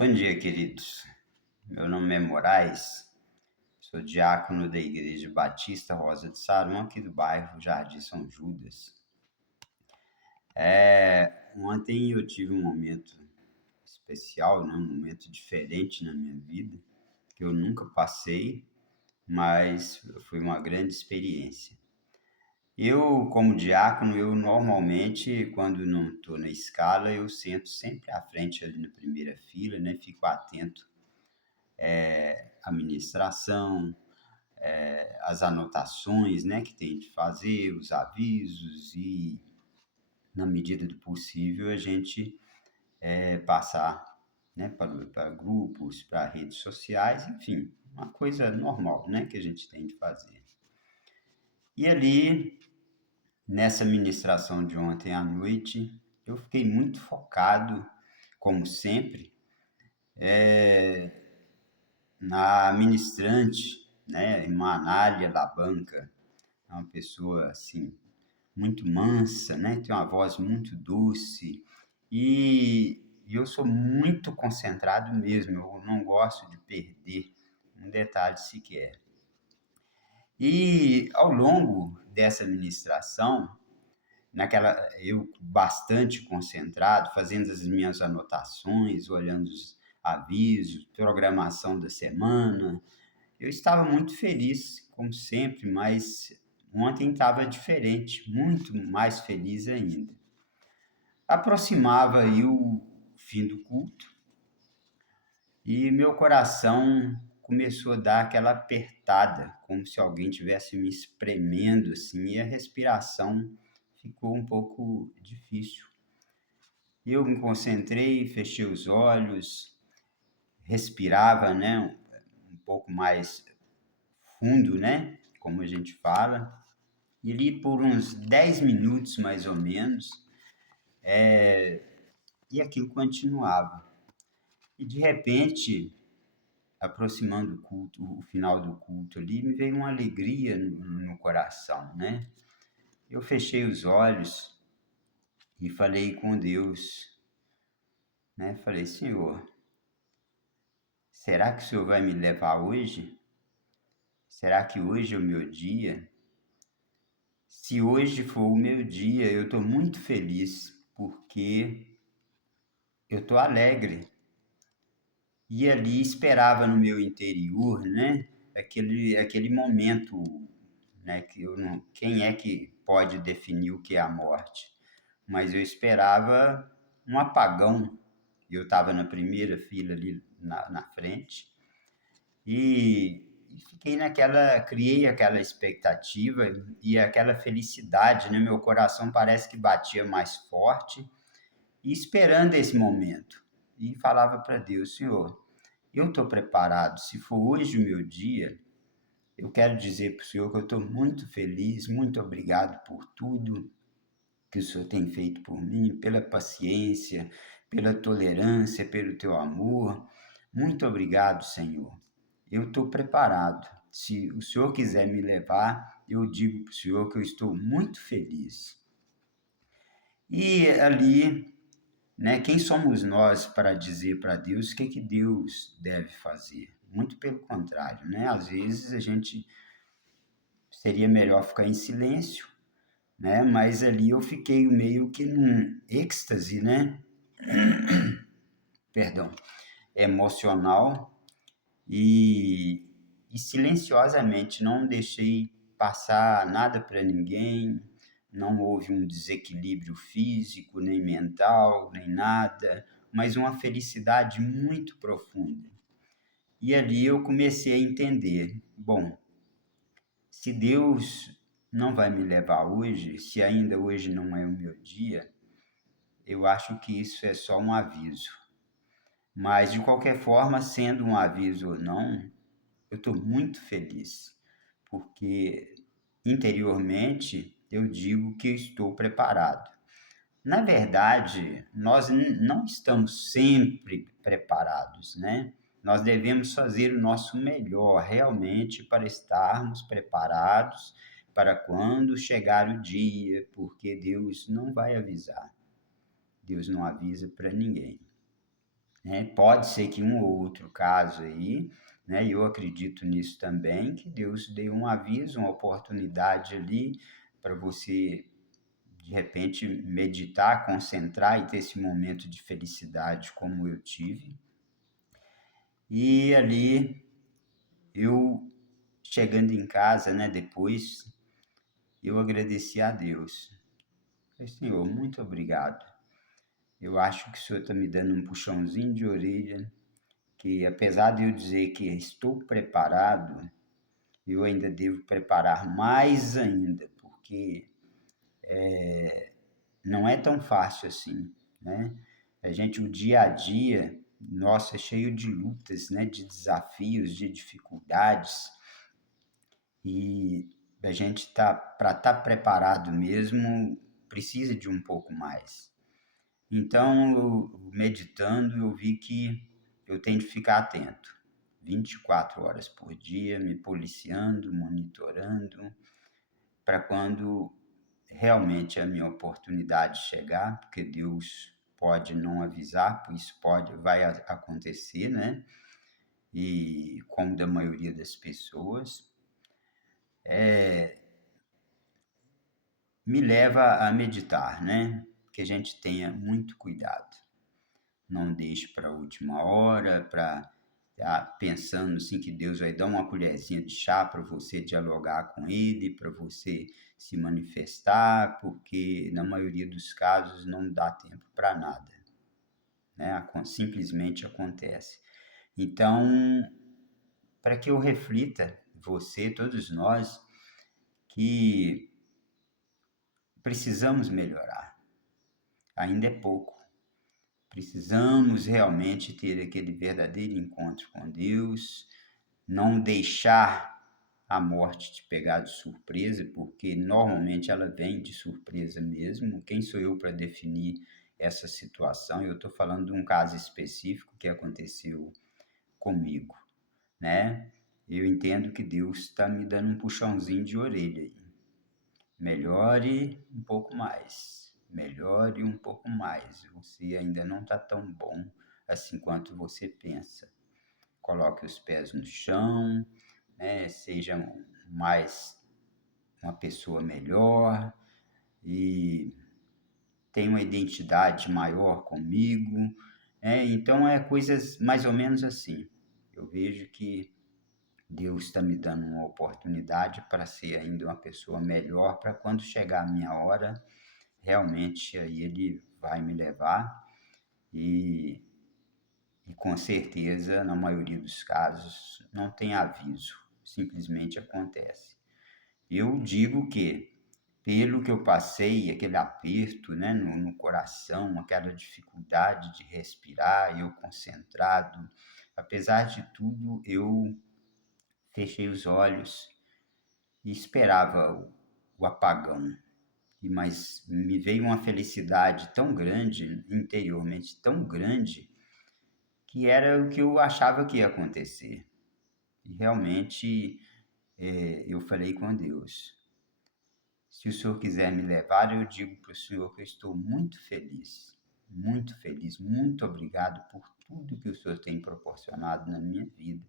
Bom dia, queridos. Meu nome é Moraes, sou diácono da Igreja Batista Rosa de Saron, aqui do bairro Jardim São Judas. Ontem eu tive um momento especial, né? Um momento diferente na minha vida, que eu nunca passei, mas foi uma grande experiência. Eu, como diácono, eu normalmente, quando não estou na escala, eu sento sempre à frente ali na primeira fila, né? Fico atento à ministração, as anotações, né, que tem de fazer, os avisos e, na medida do possível, a gente passar, né, para grupos, para redes sociais, enfim, uma coisa normal, né, que a gente tem de fazer. E ali, nessa ministração de ontem à noite, eu fiquei muito focado, como sempre, na ministrante, né, irmã Anália Labanca, é uma pessoa assim muito mansa, né? Tem uma voz muito doce e eu sou muito concentrado mesmo. Eu não gosto de perder um detalhe sequer. E ao longo dessa ministração, eu bastante concentrado, fazendo as minhas anotações, olhando os avisos, programação da semana, eu estava muito feliz, como sempre, mas ontem estava diferente, muito mais feliz ainda. Aproximava aí o fim do culto e meu coração começou a dar aquela apertada, como se alguém tivesse me espremendo assim, e a respiração ficou um pouco difícil. Eu me concentrei, fechei os olhos, respirava, né, um pouco mais fundo, né, como a gente fala. E ali por uns 10 minutos, mais ou menos, e aquilo continuava. E de repente, aproximando o culto, o final do culto ali, me veio uma alegria no coração, né? Eu fechei os olhos e falei com Deus, né? Falei, Senhor, será que o Senhor vai me levar hoje? Será que hoje é o meu dia? Se hoje for o meu dia, eu estou muito feliz, porque eu estou alegre. E ali esperava no meu interior, né, aquele momento, né, que eu não, quem é que pode definir o que é a morte? Mas eu esperava um apagão. Eu estava na primeira fila ali na frente e fiquei criei aquela expectativa e aquela felicidade, né? Meu coração parece que batia mais forte e esperando esse momento. E falava para Deus, Senhor, eu estou preparado. Se for hoje o meu dia, eu quero dizer para o Senhor que eu estou muito feliz, muito obrigado por tudo que o Senhor tem feito por mim, pela paciência, pela tolerância, pelo teu amor. Muito obrigado, Senhor. Eu estou preparado. Se o Senhor quiser me levar, eu digo para o Senhor que eu estou muito feliz. E ali, né, quem somos nós para dizer para Deus o que Deus deve fazer? Muito pelo contrário, né? Às vezes a gente seria melhor ficar em silêncio, né? Mas ali eu fiquei meio que num êxtase, né? Perdão, emocional e, e silenciosamente não deixei passar nada para ninguém, não houve um desequilíbrio físico, nem mental, nem nada, mas uma felicidade muito profunda. E ali eu comecei a entender, bom, se Deus não vai me levar hoje, se ainda hoje não é o meu dia, eu acho que isso é só um aviso. Mas, de qualquer forma, sendo um aviso ou não, eu estou muito feliz, porque interiormente eu digo que eu estou preparado. Na verdade, nós não estamos sempre preparados, né? Nós devemos fazer o nosso melhor realmente para estarmos preparados para quando chegar o dia, porque Deus não vai avisar. Deus não avisa para ninguém. né? Pode ser que um ou outro caso aí, né? E eu acredito nisso também, que Deus dê um aviso, uma oportunidade ali para você, de repente, meditar, concentrar e ter esse momento de felicidade como eu tive. E ali eu chegando em casa, né, depois, eu agradeci a Deus. Falei, Senhor, muito obrigado. Eu acho que o Senhor está me dando um puxãozinho de orelha, que apesar de eu dizer que estou preparado, eu ainda devo preparar mais ainda, porque não é tão fácil assim, né? A gente, o dia a dia, nossa, é cheio de lutas, né? De desafios, de dificuldades, e a gente tá, para estar preparado mesmo, precisa de um pouco mais. Então, meditando, eu vi que eu tenho de ficar atento, 24 horas por dia, me policiando, monitorando, para quando realmente a minha oportunidade chegar, porque Deus pode não avisar, isso vai acontecer, né? E como da maioria das pessoas, me leva a meditar, né? Que a gente tenha muito cuidado. Não deixe para a última hora, para pensando assim que Deus vai dar uma colherzinha de chá para você dialogar com Ele, para você se manifestar, porque na maioria dos casos não dá tempo para nada, né? Simplesmente acontece. Então, para que eu reflita, você, todos nós, que precisamos melhorar. Ainda é pouco. Precisamos realmente ter aquele verdadeiro encontro com Deus, não deixar a morte te pegar de surpresa, porque normalmente ela vem de surpresa mesmo. Quem sou eu para definir essa situação? Eu estou falando de um caso específico que aconteceu comigo, né? Eu entendo que Deus está me dando um puxãozinho de orelha aí. Melhore um pouco mais. Melhore um pouco mais. Você ainda não está tão bom assim quanto você pensa. Coloque os pés no chão, né? Seja mais uma pessoa melhor e tenha uma identidade maior comigo. Então, é coisas mais ou menos assim. Eu vejo que Deus está me dando uma oportunidade para ser ainda uma pessoa melhor, para quando chegar a minha hora, realmente aí Ele vai me levar e, e com certeza, na maioria dos casos, não tem aviso, simplesmente acontece. Eu digo que, pelo que eu passei, aquele aperto, né, no coração, aquela dificuldade de respirar, eu concentrado, apesar de tudo, eu fechei os olhos e esperava o apagão. Mas me veio uma felicidade tão grande, interiormente tão grande, que era o que eu achava que ia acontecer. E realmente eu falei com Deus: se o Senhor quiser me levar, eu digo para o Senhor que eu estou muito feliz, muito feliz, muito obrigado por tudo que o Senhor tem proporcionado na minha vida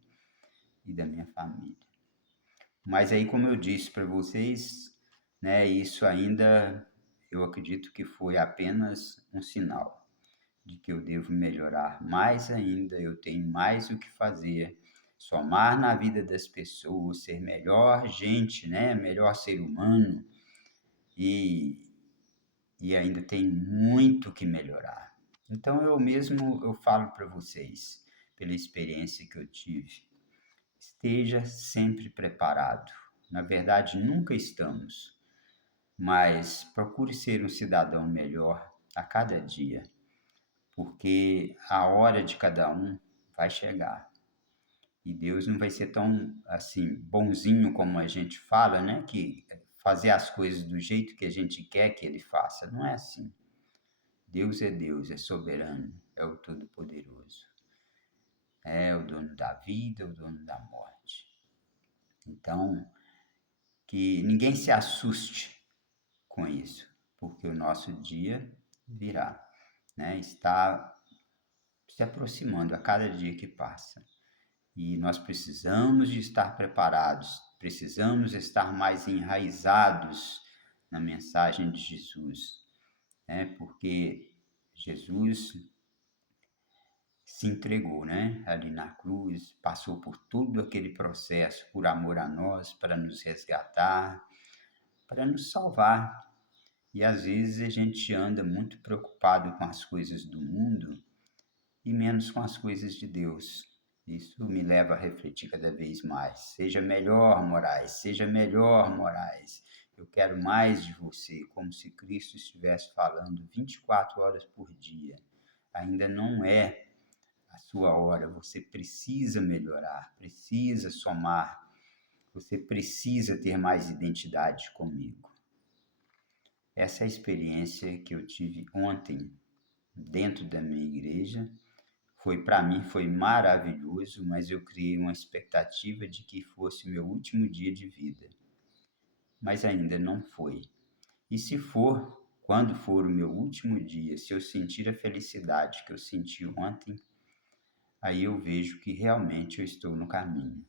e da minha família. Mas aí, como eu disse para vocês, né, isso ainda eu acredito que foi apenas um sinal de que eu devo melhorar mais ainda, eu tenho mais o que fazer, somar na vida das pessoas, ser melhor gente, né, melhor ser humano e, e ainda tem muito que melhorar. Então eu mesmo eu falo para vocês, pela experiência que eu tive, esteja sempre preparado. Na verdade, nunca estamos, mas procure ser um cidadão melhor a cada dia, porque a hora de cada um vai chegar. E Deus não vai ser tão assim bonzinho como a gente fala, né? Que fazer as coisas do jeito que a gente quer que ele faça. Não é assim. Deus, é soberano, é o Todo-Poderoso. É o dono da vida, o dono da morte. Então, que ninguém se assuste com isso, porque o nosso dia virá, né? Está se aproximando a cada dia que passa. E nós precisamos de estar preparados, precisamos estar mais enraizados na mensagem de Jesus, né? Porque Jesus se entregou, né? Ali na cruz, passou por todo aquele processo por amor a nós, para nos resgatar, para nos salvar. E às vezes a gente anda muito preocupado com as coisas do mundo e menos com as coisas de Deus. Isso me leva a refletir cada vez mais. Seja melhor, Moraes, seja melhor, Moraes. Eu quero mais de você, como se Cristo estivesse falando 24 horas por dia. Ainda não é a sua hora, você precisa melhorar, precisa somar, você precisa ter mais identidade comigo. Essa é a experiência que eu tive ontem dentro da minha igreja. Para mim foi maravilhoso, mas eu criei uma expectativa de que fosse meu último dia de vida. Mas ainda não foi. E se for, quando for o meu último dia, se eu sentir a felicidade que eu senti ontem, aí eu vejo que realmente eu estou no caminho.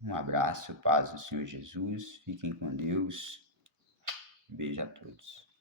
Um abraço, paz do Senhor Jesus, fiquem com Deus, beijo a todos.